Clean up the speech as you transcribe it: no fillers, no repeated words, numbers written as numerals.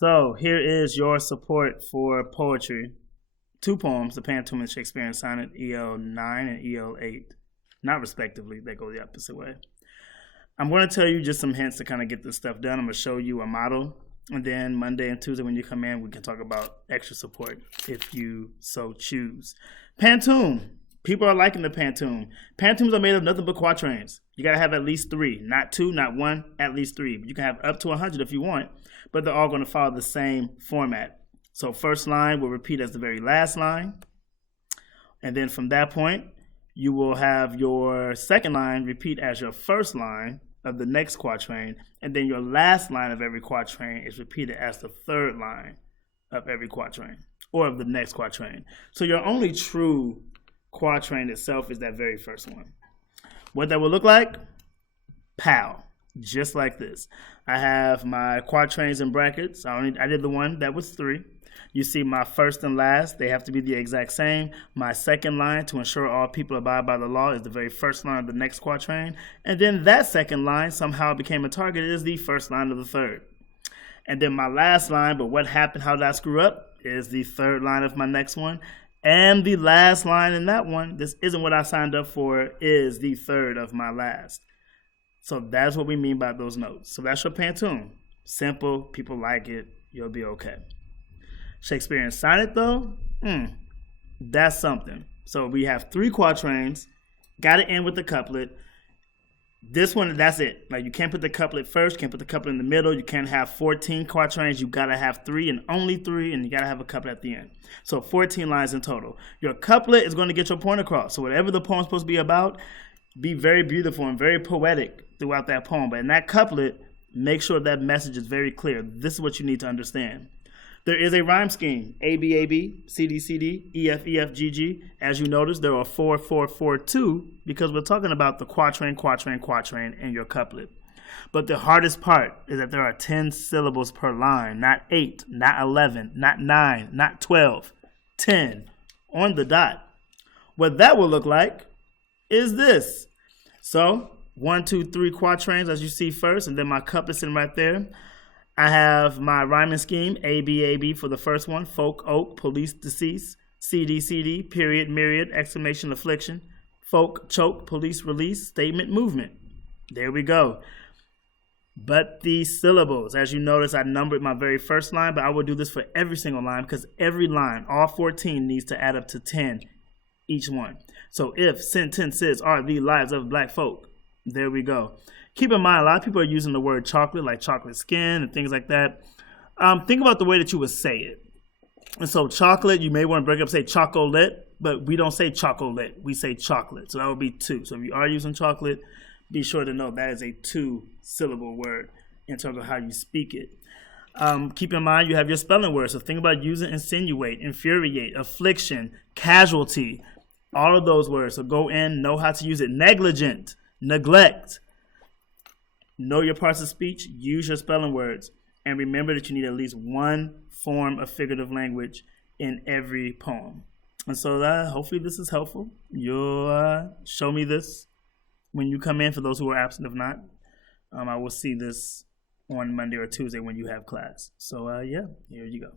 So here is your support for poetry. 2 poems, the Pantoum and Shakespearean Sonnet, EO9 and EO8. Not respectively, they go the opposite way. I'm going to tell you just some hints to kind of get this stuff done. I'm going to show you a model. And then Monday and Tuesday when you come in, we can talk about extra support if you so choose. Pantoum. People are liking the Pantoum. Pantoums are made of nothing but quatrains. You got to have at least 3. Not 2, not 1, at least 3. But you can have up to 100 if you want. But they're all going to follow the same format. So first line will repeat as the very last line. And then from that point, you will have your second line repeat as your first line of the next quatrain, and then your last line of every quatrain is repeated as the third line of every quatrain, or of the next quatrain. So your only true quatrain itself is that very first one. What that will look like? Pow. Just like this. I have my quatrains in brackets. I did the one that was 3. You see my first and last, they have to be the exact same. My second line, to ensure all people abide by the law, is the very first line of the next quatrain. And then that second line somehow became a target, is the first line of the third. And then my last line, but what happened, how did I screw up, is the third line of my next one. And the last line in that one, this isn't what I signed up for, is the third of my last. So that's what we mean by those notes. So that's your Pantoum. Simple, people like it, you'll be okay. Shakespearean sonnet, though, that's something. So we have 3 quatrains, got to end with the couplet. This one, that's it. Like, you can't put the couplet first, you can't put the couplet in the middle, you can't have 14 quatrains, you got to have 3 and only 3, and you got to have a couplet at the end. So 14 lines in total. Your couplet is going to get your point across. So whatever the poem's supposed to be about, be very beautiful and very poetic throughout that poem. But in that couplet, make sure that message is very clear. This is what you need to understand. There is a rhyme scheme, A, B, A, B, C, D, C, D, E, F, E, F, G, G. As you notice, there are 4, 4, 4, 2, because we're talking about the quatrain, quatrain, quatrain, and your couplet. But the hardest part is that there are 10 syllables per line, not 8, not 11, not 9, not 12, 10, on the dot. What that will look like is this. So, 1, 2, 3 quatrains, as you see first, and then my couplet sitting right there. I have my rhyming scheme, A, B, for the first one, folk, oak, police, deceased, C, D, period, myriad, exclamation, affliction, folk, choke, police, release, statement, movement. There we go. But the syllables, as you notice, I numbered my very first line, but I will do this for every single line because every line, all 14, needs to add up to 10 each one. So if sentences are the lives of black folk, there we go. Keep in mind, a lot of people are using the word chocolate, like chocolate skin and things like that. Think about the way that you would say it. And so chocolate, you may want to break up, say chocolate, but we don't say chocolate. We say chocolate. So that would be 2. So if you are using chocolate, be sure to know that is a 2-syllable word in terms of how you speak it. Keep in mind, you have your spelling words. So think about using insinuate, infuriate, affliction, casualty, all of those words. So go in, know how to use it. Negligent, neglect. Know your parts of speech, use your spelling words, and remember that you need at least 1 form of figurative language in every poem. And so hopefully this is helpful. You'll show me this when you come in, for those who are absent. If not, I will see this on Monday or Tuesday when you have class. So yeah, here you go.